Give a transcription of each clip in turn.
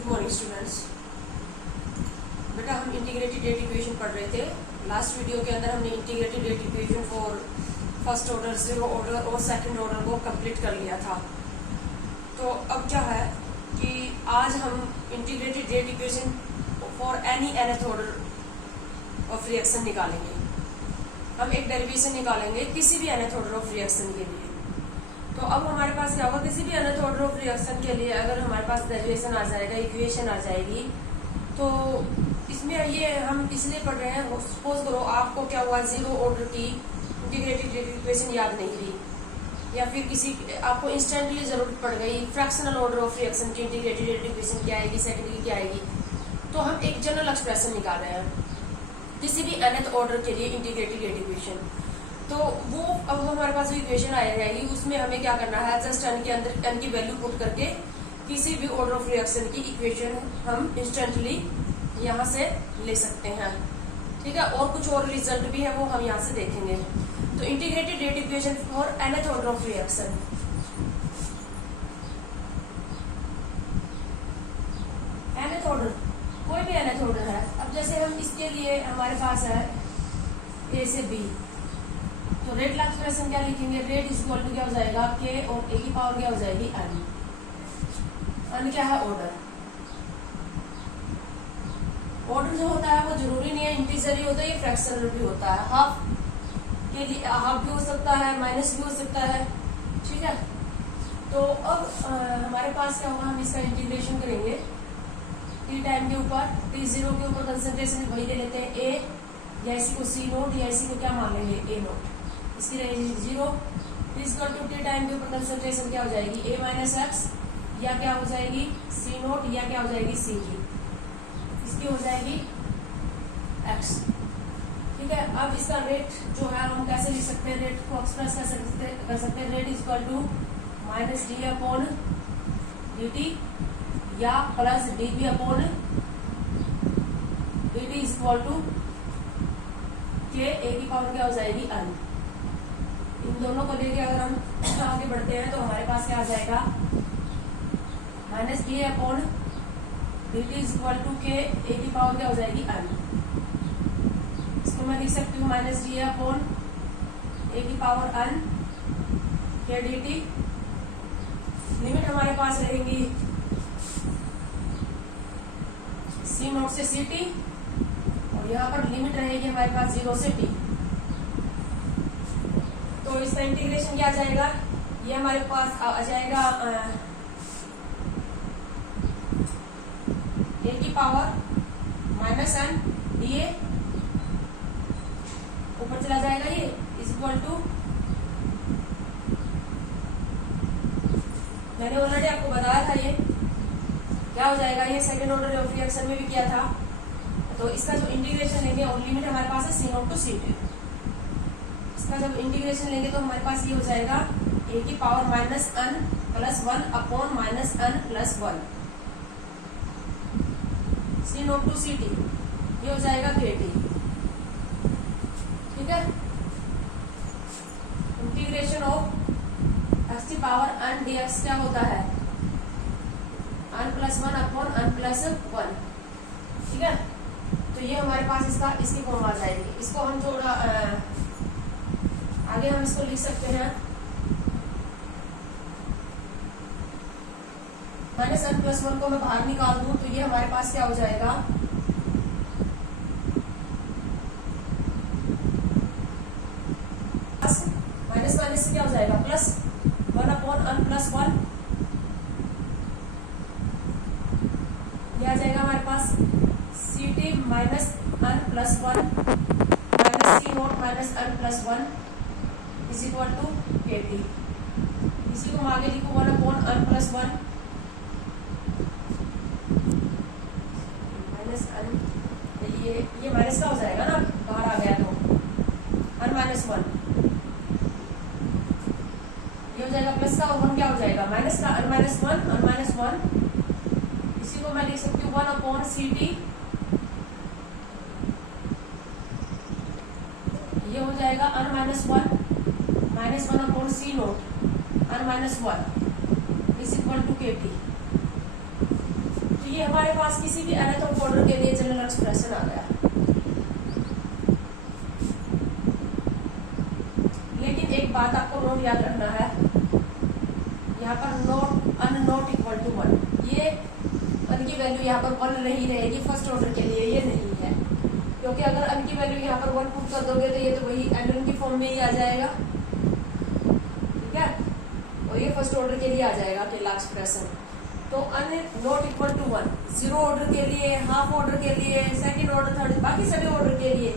Good morning students. बेटा हम integrated rate equation पढ़ रहे थे। लास्ट वीडियो के अंदर हमने integrated rate equation for first order, zero order और सेकंड ऑर्डर को कंप्लीट कर लिया था। तो अब क्या है कि आज हम integrated rate equation for any nth order of reaction निकालेंगे। हम एक डेरिवेशन निकालेंगे किसी भी nth ऑर्डर ऑफ रिएक्शन के लिए। तो अब हमारे पास क्या होगा, किसी भी nth ऑर्डर ऑफ रिएक्शन के लिए अगर हमारे पास डेरिवेशन आ जाएगा, इक्वेशन आ जाएगी, तो इसमें ये हम इसलिए पढ़ रहे हैं। सपोज करो आपको क्या हुआ, जीरो ऑर्डर की इंटीग्रेटेड रेट इक्वेशन याद नहीं रही, या फिर किसी आपको इंस्टेंटली जरूरत पड़ गई फ्रैक्शनल ऑर्डर ऑफ रिएक्शन की इंटीग्रेटेड रेट इक्वेशन क्या आएगी, सेकेंड की क्या आएगी। तो हम एक जनरल एक्सप्रेशन निकाल रहे हैं किसी भी nth ऑर्डर के लिए इंटीग्रेटेड रेट इक्वेशन। तो वो अब हमारे पास जो इक्वेशन आ जाएगी उसमें हमें क्या करना है, जस्ट n के अंदर n की वैल्यू पुट करके किसी भी ऑर्डर ऑफ रिएक्शन की इक्वेशन हम इंस्टेंटली यहाँ से ले सकते हैं। ठीक है, और कुछ और रिजल्ट भी है वो हम यहाँ से देखेंगे। तो integrated rate equation for nth order of reaction. nth order कोई भी nth ऑर्डर है। अब जैसे हम इसके लिए हमारे पास है a से b, तो रेट का एक्सप्रेशन क्या लिखेंगे, रेट इज इक्वल टू क्या हो जाएगा, k और a की पावर क्या हो जाएगी n। n क्या है, ऑर्डर। ऑर्डर जो होता है वो जरूरी नहीं है इंटीजर ही होता है, ये फ्रैक्शनल भी होता है। हाफ के लिए हाफ भी हो सकता है, माइनस भी हो सकता है। ठीक है, तो अब हमारे पास क्या होगा, हम इसका इंटीग्रेशन करेंगे t टाइम के ऊपर, t0 के ऊपर कंसंट्रेशन वही ले लेते हैं a, या इसी को c नोट, या इसी को क्या मान लेंगे a नोट, इसकी रहेगी 0। t टाइम के ऊपर कंसंट्रेशन क्या हो जाएगी, a माइनस एक्स, या क्या हो जाएगी c नोट, या क्या हो जाएगी c की, इसकी हो जाएगी x। ठीक है, अब इसका रेट जो है हम कैसे लिख सकते हैं, रेट को एक्सप्रेस कर सकते हैं, rate is equal to minus d upon dt या plus dv upon dt is equal to k, a की पावर क्या हो जाएगी n। इन दोनों को लेके अगर हम आगे बढ़ते हैं तो हमारे पास क्या आ जाएगा, minus d upon dt is equal to k, a की पावर क्या हो जाएगी n। इसको मैं लिख सकती हूँ माइनस डी अपॉन a की power n k dt। Limit हमारे पास रहेगी c नोट से ct, और यहाँ पर लिमिट रहेगी हमारे पास 0 से t। तो इसका इंटीग्रेशन क्या आ जाएगा, ये हमारे पास आ जाएगा a की पावर माइनस n dA, ऊपर चला जाएगा ये, इज इक्वल टू, मैंने ऑलरेडी आपको बताया था ये क्या हो जाएगा, ये सेकंड ऑर्डर ऑफ रिएक्शन में भी किया था। तो इसका जो इंटीग्रेशन लेंगे, और लिमिट हमारे पास है c नोट टू ct, इसका जब इंटीग्रेशन लेंगे तो हमारे पास ये हो जाएगा a की power minus n plus 1 upon minus n plus 1, c naught to ct, ये हो जाएगा kt। ठीक है, इंटीग्रेशन ऑफ x की पावर n dx क्या होता है, n plus 1 upon n plus 1। ठीक है, तो ये हमारे पास इसकी फॉर्म आ जाएगी। इसको हम थोड़ा आगे हम इसको लिख सकते हैं, माइनस n प्लस 1 को मैं बाहर निकाल दूं तो ये हमारे पास क्या हो जाएगा, माइनस माइनस से क्या हो जाएगा, प्लस 1 अपॉन n प्लस 1, ये आ जाएगा हमारे पास ct minus n plus 1 minus c naught minus n plus 1 is equal to kt। इसी को हम आगे लिखो 1 upon n plus 1 minus n, ये माइनस का हो जाएगा ना, बाहर आ गया तो n माइनस 1, ये हो जाएगा प्लस का, और 1 क्या हो जाएगा माइनस का, n माइनस 1। इसी को मैं लिख सकती हूँ 1 अपॉन ct, ये हो जाएगा n minus 1 minus 1 upon c naught n minus 1 is equal to kt। ये हमारे पास किसी भी nth ऑर्डर के लिए जनरल एक्सप्रेशन आ गया। लेकिन एक बात आपको नोट याद रखना है, यहाँ पर नॉट इक्वल टू 1, ये n की वैल्यू यहाँ पर 1 नहीं रहेगी फर्स्ट ऑर्डर के लिए, ये नहीं है, क्योंकि अगर n की वैल्यू यहाँ पर 1 पुट कर दोगे तो ये तो वही n की फॉर्म में ही आ जाएगा, ठीक है, और ये फर्स्ट ऑर्डर के लिए आ जाएगा टेलर एक्सप्रेशन। तो n not equal to 1 zero order के लिए, हाफ ऑर्डर के लिए, सेकंड ऑर्डर, थर्ड, बाकी सभी ऑर्डर के लिए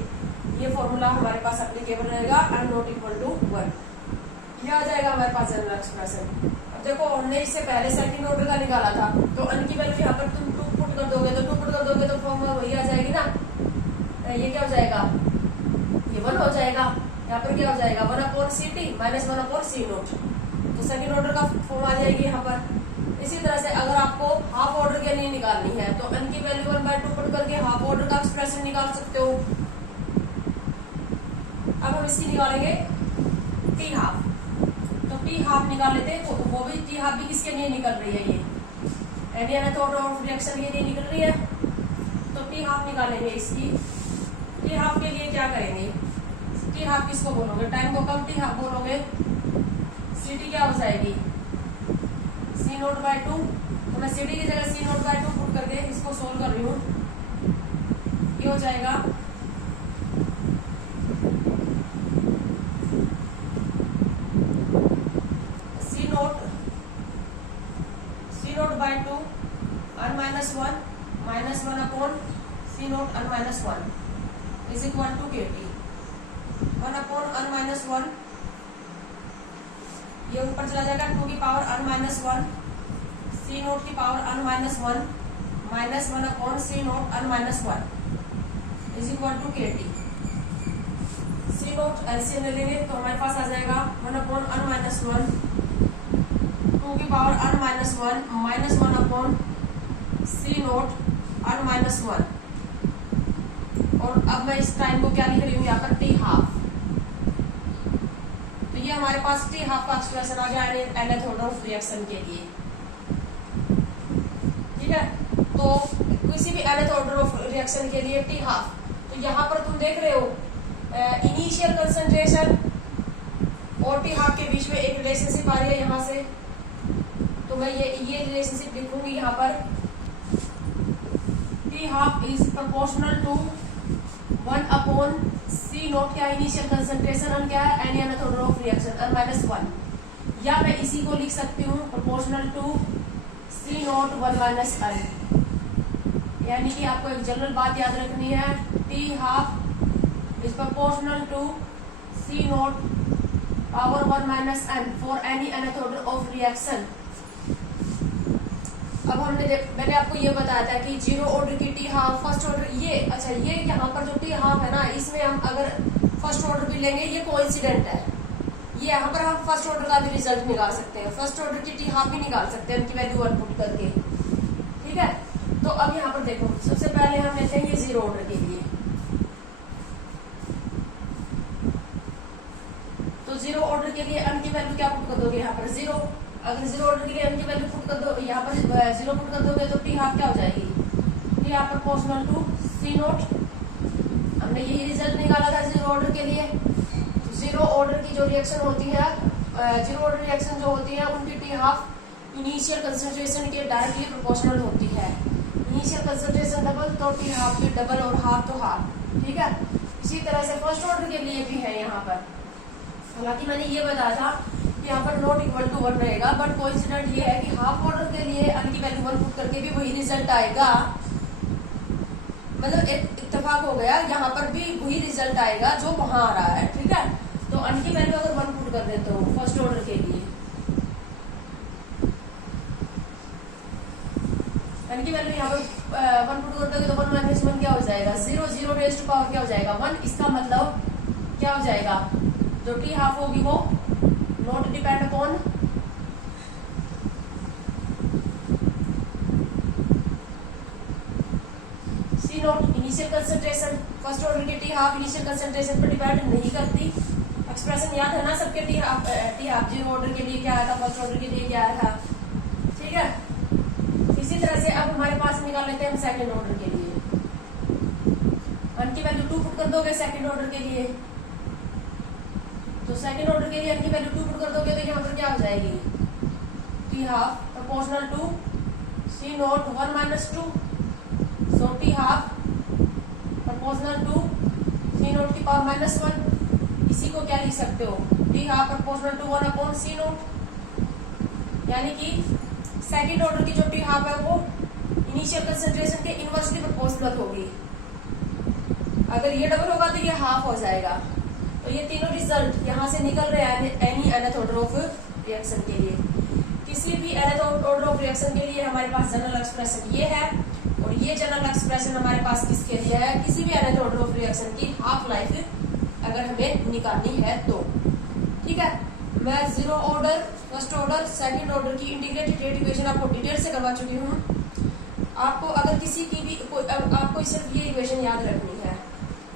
ये फॉर्मूला हमारे पास एप्लीकेबल रहेगा, n नॉट इक्वल टू 1, ये आ जाएगा हमारे पास जनरल एक्सप्रेशन। अब देखो हमने इससे पहले सेकंड ऑर्डर का निकाला था, तो n की वैल्यू यहाँ पर तुम 2 पुट कर दोगे, तो 2 पुट कर दोगे तो फॉर्मूला वही आ जाएगी ना, ये क्या हो जाएगा, ये 1 हो जाएगा, यहाँ पर क्या हो जाएगा 1/Ct माइनस 1/C0, तो सेकंड ऑर्डर का फॉर्म आ जाएगी यहाँ पर। इसी तरह से अगर आपको हाफ ऑर्डर के लिए निकालनी है तो n की वैल्यू 1/2 पुट करके हाफ ऑर्डर का एक्सप्रेशन निकाल सकते हो। अब हम इसकी निकालेंगे टी हाफ, तो टी हाफ निकाल लेते हैं, तो वो भी टी हाफ भी किसके लिए निकल रही है, ये nth ऑर्डर ऑफ रिएक्शन के लिए निकल रही है, तो टी हाफ निकालेंगे इसकी। टी हाफ के लिए क्या करेंगे, टी हाफ किसको बोलोगे, टाइम को कम टी हाफ बोलोगे, Ct क्या हो जाएगी C0/2, तो मैं Ct की जगह C0/2 पुट करके इसको सोल्व कर रही हूँ, ये हो जाएगा C0/2 n minus 1 minus 1/C0 n minus 1 is equal to Kt, 1/n minus 1, ये ऊपर चला जाएगा 2 की पावर n minus 1 C0 की power n minus 1 minus 1/C0 n minus 1 is equal to Kt। C0 LCM ले लेंगे तो हमारे पास आ जाएगा 1/n minus 1, 2 की power n minus 1 minus 1/C0 n minus 1, और अब मैं इस टाइम को क्या लिख रही हूँ यहाँ पर टी हाफ, तो ये हमारे पास टी हाफ का एक्सप्रेशन आ गया nth ऑर्डर ऑफ रिएक्शन के लिए, ठीक है। तो किसी भी nth ऑर्डर ऑफ रिएक्शन के लिए टी हाफ, तो यहाँ पर तुम देख रहे हो इनिशियल कंसंट्रेशन और टी हाफ के बीच में एक रिलेशनशिप आ रही है यहाँ से, तो मैं ये रिलेशनशिप लिखूंगी यहाँ पर, t half is proportional to 1/C0 क्या इनिशियल कंसंट्रेशन और क्या है nth order of reaction n minus 1, या मैं इसी को लिख सकती हूँ proportional to C0 1 minus n, यानी कि आपको एक जनरल बात याद रखनी है, t half is proportional to C0 power 1 minus n for any nth order of reaction. अब मैंने आपको ये बताया था कि जीरो ऑर्डर की टी हाफ, फर्स्ट ऑर्डर, ये अच्छा ये यहाँ पर जो टी हाफ है ना, इसमें हम अगर फर्स्ट ऑर्डर भी लेंगे ये कोइंसिडेंट है, ये यहाँ पर हम फर्स्ट ऑर्डर का भी रिजल्ट निकाल सकते हैं, फर्स्ट ऑर्डर की टी हाफ भी निकाल सकते हैं उनकी वैल्यू 1 पुट करके, ठीक है। तो अब यहाँ पर देखो सबसे पहले हम लेते हैं ये जीरो ऑर्डर के लिए, तो जीरो ऑर्डर के लिए n की वैल्यू क्या पुट कर दोगे यहाँ पर 0, अगर जीरो ऑर्डर के लिए n की वैल्यू पुट कर दो, यहाँ पर 0 पुट कर दोगे तो टी हाफ क्या हो जाएगी, T half proportional to C0, हमने यही रिजल्ट निकाला था जीरो ऑर्डर के लिए। तो जीरो ऑर्डर की जो रिएक्शन होती है, जीरो ऑर्डर रिएक्शन जो होती है उनकी टी हाफ इनिशियल कंसंट्रेशन के डायरेक्टली प्रोपोर्शनल होती है, इनिशियल कंसंट्रेशन डबल तो टी हाफ भी डबल और हाफ तो हाफ, ठीक है। इसी तरह से फर्स्ट ऑर्डर के लिए भी है यहाँ पर, हालांकि मैंने ये बताया था कि यहाँ पर नॉट इक्वल टू 1 रहेगा, बट कोइंसिडेंट ये है कि हाफ ऑर्डर के लिए n की वैल्यू 1 पुट करके भी वही रिजल्ट आएगा, मतलब एक इत्तेफाक हो गया, यहाँ पर भी वही रिजल्ट आएगा जो वहां आ रहा है, ठीक है। तो n की वैल्यू अगर 1 पुट कर देते हो फर्स्ट ऑर्डर के लिए, n की वैल्यू यहाँ पर 1 पुट कर दोगे तो 1 minus 1 क्या हो जाएगा 0, 0 रेज़ टू पावर क्या हो जाएगा 1, इसका मतलब क्या हो जाएगा, जो टी हाफ होगी वो not depend upon C0 initial concentration, first order की टी हाफ इनिशियल कंसंट्रेशन पर डिपेंड नहीं करती। एक्सप्रेशन याद है ना सबके, टी हाफ जीरो ऑर्डर के लिए क्या आया था, फर्स्ट ऑर्डर के लिए क्या आया था, ठीक है। इसी तरह से अब हमारे पास निकाल लेते हैं हम सेकंड ऑर्डर के लिए। 1 की वैल्यू 2 पुट कर दोगे सेकंड ऑर्डर के लिए, तो सेकंड ऑर्डर के लिए 1 की वैल्यू 2 पुट कर दोगे तो यहाँ पर क्या हो जाएगी, t half proportional to c naught 1 minus 2, so t half proportional to c naught की पावर माइनस 1। इसी को क्या लिख सकते हो, t half proportional to 1 upon c naught, यानी कि सेकंड ऑर्डर की जो टी हाफ है वो इनिशियल कंसंट्रेशन के इनवर्सली प्रोपोर्शनल होगी। अगर ये डबल होगा तो ये हाफ हो जाएगा। तो ये तीनों रिजल्ट यहाँ से निकल रहे हैं any nth order of reaction के लिए। किसी भी nth ऑर्डर ऑफ रिएक्शन के लिए हमारे पास जनरल एक्सप्रेशन ये है, और ये जनरल एक्सप्रेशन हमारे पास किसके लिए है, किसी भी nth ऑर्डर ऑफ रिएक्शन की हाफ लाइफ अगर हमें निकालनी है तो। ठीक है, मैं zero order, first order, second order की इंटीग्रेटेड रेट इक्वेशन आपको डिटेल से करवा चुकी हूँ। आपको अगर किसी की भी आपको सिर्फ ये इक्वेशन याद रखनी है,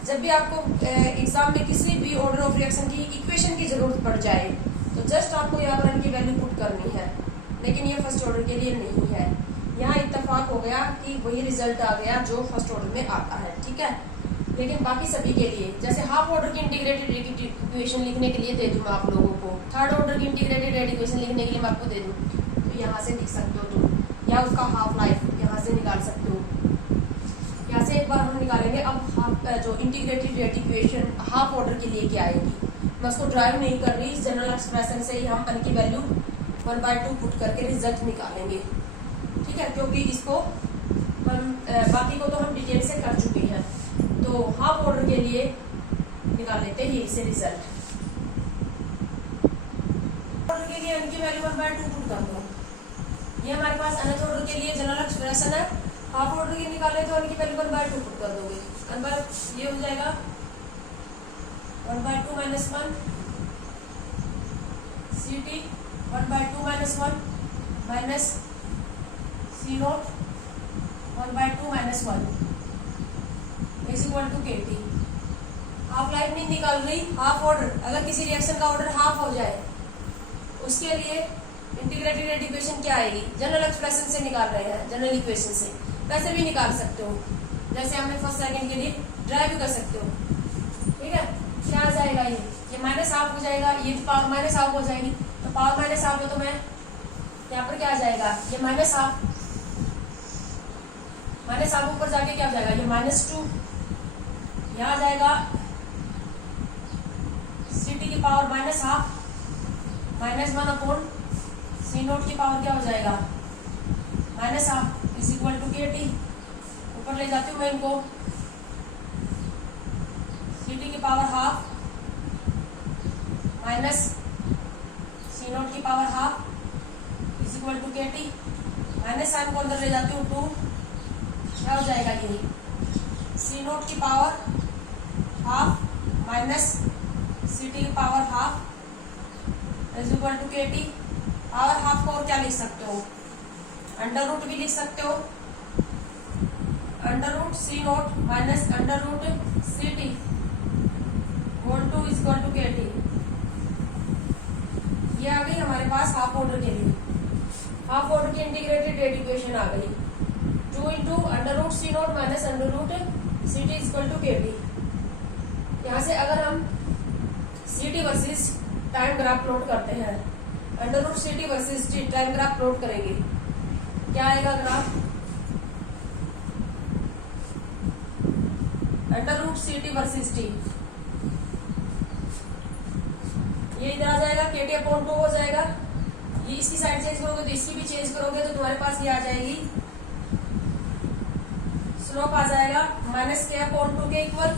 जब भी आपको एग्जाम में किसी भी ऑर्डर ऑफ रिएक्शन की इक्वेशन की जरूरत पड़ जाए तो जस्ट आपको यहाँ पर इनकी वैल्यू पुट करनी है। लेकिन ये फर्स्ट ऑर्डर के लिए नहीं है, यहाँ इत्तेफाक हो गया कि वही रिजल्ट आ गया जो फर्स्ट ऑर्डर में आता है। ठीक है, लेकिन बाकी सभी के लिए जैसे हाफ ऑर्डर की इंटीग्रेटेड इक्वेशन लिखने के लिए दे दूँ मैं आप लोगों को, थर्ड ऑर्डर की इंटीग्रेटेड रेट इक्वेशन लिखने के लिए मैं आपको दे दूँ, तो यहाँ से लिख सकते हो तुम, या उसका हाफ लाइफ यहाँ से निकाल सकते हो। यहाँ से एक बार हम निकालेंगे अब हाफ जो integrated rate equation half order के लिए क्या आएगी। मैं उसको ड्राइव नहीं कर रही, जनरल एक्सप्रेशन से ही हम n की वैल्यू 1/2 पुट करके रिजल्ट निकालेंगे। ठीक है, क्योंकि इसको हम बाकी को तो हम डिटेल से कर चुके हैं, तो हाफ ऑर्डर के लिए निकाल लेते हैं यही से रिजल्ट। ऑर्डर के लिए n की वैल्यू 1/2 पुट कर दो, ये हमारे पास nth ऑर्डर के लिए जनरल एक्सप्रेशन है। हाफ ऑर्डर की निकाले तो n की वैल्यू 1/2 पुट कर दोगे, ये हो जाएगा 1/2 minus 1 ct 1/2 minus 1 minus c naught 1/2 minus 1 is equal to kT। Half life नहीं निकाल रही, हाफ ऑर्डर, अगर किसी रिएक्शन का ऑर्डर हाफ हो जाए उसके लिए इंटीग्रेटेड रेट इक्वेशन क्या आएगी, जनरल एक्सप्रेशन से निकाल रहे हैं, जनरल इक्वेशन से। वैसे भी निकाल सकते हो, जैसे हमने फर्स्ट सेकंड के लिए ड्राइव भी कर सकते हो। ठीक है, क्या आ जाएगा, ये माइनस हाफ हो जाएगा, ये पावर माइनस हाफ हो जाएगी, तो पावर माइनस हाफ है तो मैं यहाँ पर क्या आ जाएगा, ये माइनस हाफ ऊपर जाके क्या हो जाएगा, ये -2, यहाँ आ जाएगा ct की power minus half -1 upon c naught की पावर क्या हो जाएगा, minus half is equal to kT। ऊपर ले जाती हूँ मैं इनको, ct की power half minus c naught की power half is equal to kT। Minus sign को अंदर ले जाती हूँ 2, क्या हो जाएगा, ये c नोट की पावर हाफ माइनस ct की power half is equal to kT। Power half को और क्या लिख सकते हो, अंडर रूट भी लिख सकते हो, under root c naught minus under root ct whole to is equal to kT। ये आ गई हमारे पास हाफ ऑर्डर के लिए। हाफ ऑर्डर की इंटीग्रेटेड रेट इक्वेशन आ गई 2 into under root c naught minus under root ct is equal to kT। यहाँ से अगर हम ct versus time graph plot करते हैं, under root ct versus t time graph plot करेंगे, क्या आएगा graph, under root ct versus t, ये इधर आ जाएगा kT अपॉन 2 हो जाएगा। ये इसकी साइड चेंज करोगे तो इसकी भी चेंज करोगे तो तुम्हारे पास ये आ जाएगी, स्लोप आ जाएगा -k अपॉन 2 के इक्वल,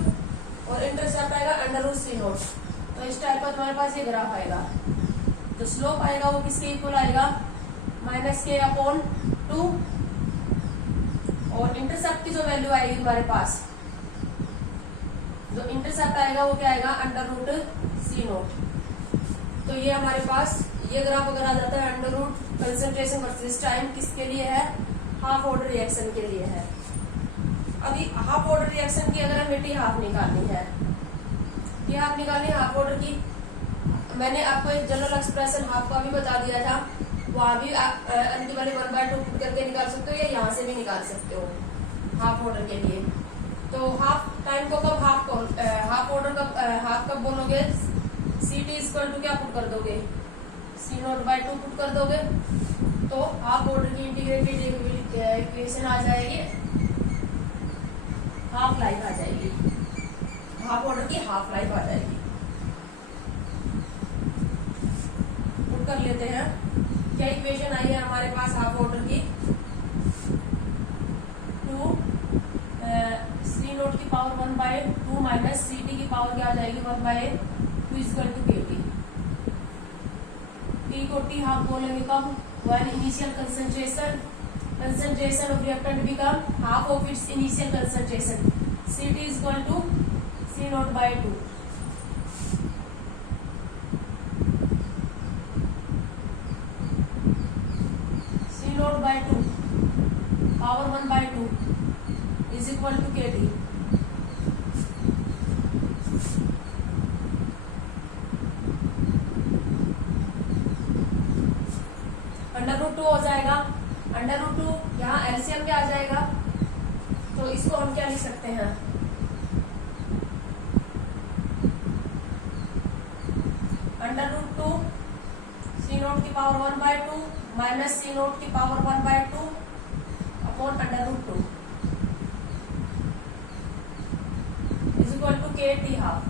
और इंटरसेप्ट आएगा अंडर रूट c नोट। तो इस टाइप का तुम्हारे पास ये ग्राफ आएगा। तो स्लोप आएगा वो किसके इक्वल आएगा, -k अपॉन 2, और इंटरसेप्ट की जो वैल्यू आएगी तुम्हारे पास, जो इंटरसेप्ट आएगा वो क्या आएगा, अंडर रूट c नोट। तो ये हमारे पास ये ग्राफ अगर आ जाता है under root concentration versus time किसके लिए है, हाफ ऑर्डर रिएक्शन के लिए है। अभी हाफ ऑर्डर रिएक्शन की अगर हमें टी हाफ निकालनी है, टी हाफ निकालनी है हाफ ऑर्डर की, मैंने आपको एक जनरल एक्सप्रेशन हाफ का भी बता दिया था, वहां भी एंटी वैल्यू 1/2 पुट करके निकाल सकते हो या यहाँ से भी निकाल सकते हो हाफ ऑर्डर के लिए। तो हाफ टाइम को कब हाफ ऑर्डर कब बोलोगे, सी टी इक्वल टू क्या पुट कर दोगे, C0/2 पुट कर दोगे, तो हाफ ऑर्डर की इंटीग्रेटेड इक्वेशन आ जाएगी, हाफ लाइफ आ जाएगी, हाफ ऑर्डर की हाफ लाइफ आ जाएगी। पुट कर लेते हैं, क्या इक्वेशन आई है हमारे पास हाफ ऑर्डर की, 2 C0 की पावर 1/2 माइनस CT की पावर क्या आ जाएगी 1/2 इक्वल टू KT। T को T हाफ बोलेंगे कब, when initial concentration of reactant become half of its initial concentration, CT is equal to C0/2। C0/2 power 1/2 is equal to KT। √2 हो जाएगा, √2 यहाँ LCM में आ जाएगा, तो इसको हम क्या लिख सकते हैं, √2 C0 की पावर 1/2 माइनस C0 की power 1/2 upon √2 is equal to KT half.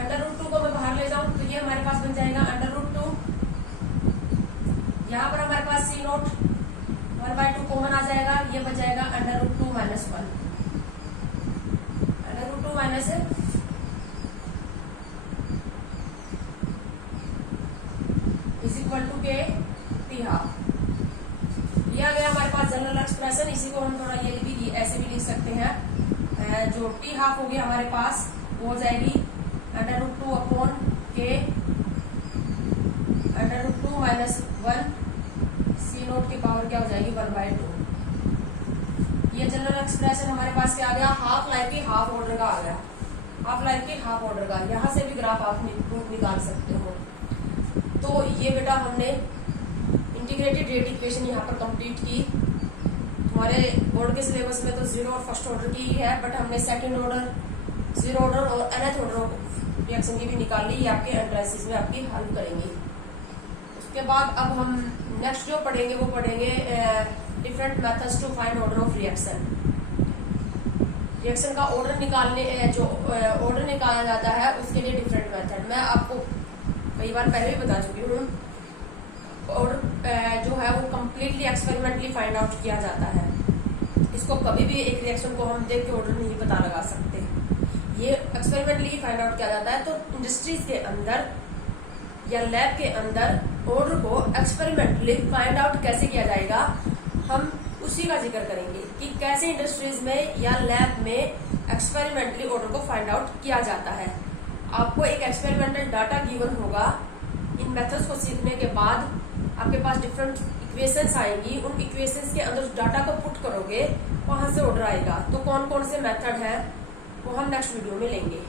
√2 को मैं बाहर ले जाऊं तो ये हमारे पास बन जाएगा √2, यहाँ पर हमारे पास C0 1/2 कॉमन आ जाएगा, ये बच जाएगा √2 minus 1, √2 minus is equal to KT half. ये आ गया हमारे पास जनरल एक्सप्रेशन। इसी को हम थोड़ा ये भी ऐसे भी लिख सकते हैं, जो T हाफ होगी हमारे पास वो हो जाएगी √2 अपॉन K √2 माइनस 1 C0 की पावर क्या हो जाएगी 1/2। ये जनरल एक्सप्रेशन हमारे पास क्या आ गया, हाफ लाइफ की हाफ ऑर्डर का आ गया, हाफ लाइफ की हाफ ऑर्डर का। यहाँ से भी ग्राफ आप निकाल सकते हो। तो ये बेटा हमने इंटीग्रेटेड रेट इक्वेशन यहाँ पर कंप्लीट की। हमारे बोर्ड के सिलेबस में तो जीरो और फर्स्ट ऑर्डर की ही है, बट हमने सेकंड ऑर्डर, जीरो ऑर्डर और nth ऑर्डर रिएक्शन की भी निकाल ली। ये आपके एनालिसिस में आपकी हेल्प करेंगी। उसके बाद अब हम नेक्स्ट जो पढ़ेंगे वो पढ़ेंगे different methods to find order of reaction. Reaction का ऑर्डर निकालने, जो ऑर्डर निकाला जाता है उसके लिए डिफरेंट मेथड मैं आपको कई बार पहले भी बता चुकी हूँ। ऑर्डर जो है वो कम्प्लीटली एक्सपेरिमेंटली फाइंड आउट किया जाता है। इसको कभी भी एक रिएक्शन को हम देख के ऑर्डर नहीं पता लगा सकते, ये एक्सपेरिमेंटली फाइंड आउट किया जाता है। तो इंडस्ट्रीज के अंदर या लैब के अंदर ऑर्डर को एक्सपेरिमेंटली फाइंड आउट कैसे किया जाएगा, हम उसी का जिक्र करेंगे कि कैसे इंडस्ट्रीज में या लैब में एक्सपेरिमेंटली ऑर्डर को फाइंड आउट किया जाता है। आपको एक एक्सपेरिमेंटल डाटा गिवन होगा। इन मेथड्स को सीखने के बाद आपके पास डिफरेंट इक्वेशंस आएंगी। उन इक्वेशंस के अंदर डाटा को पुट करोगे, वहां से ऑर्डर आएगा। तो कौन कौन से मेथड है वो हम नेक्स्ट वीडियो में लेंगे।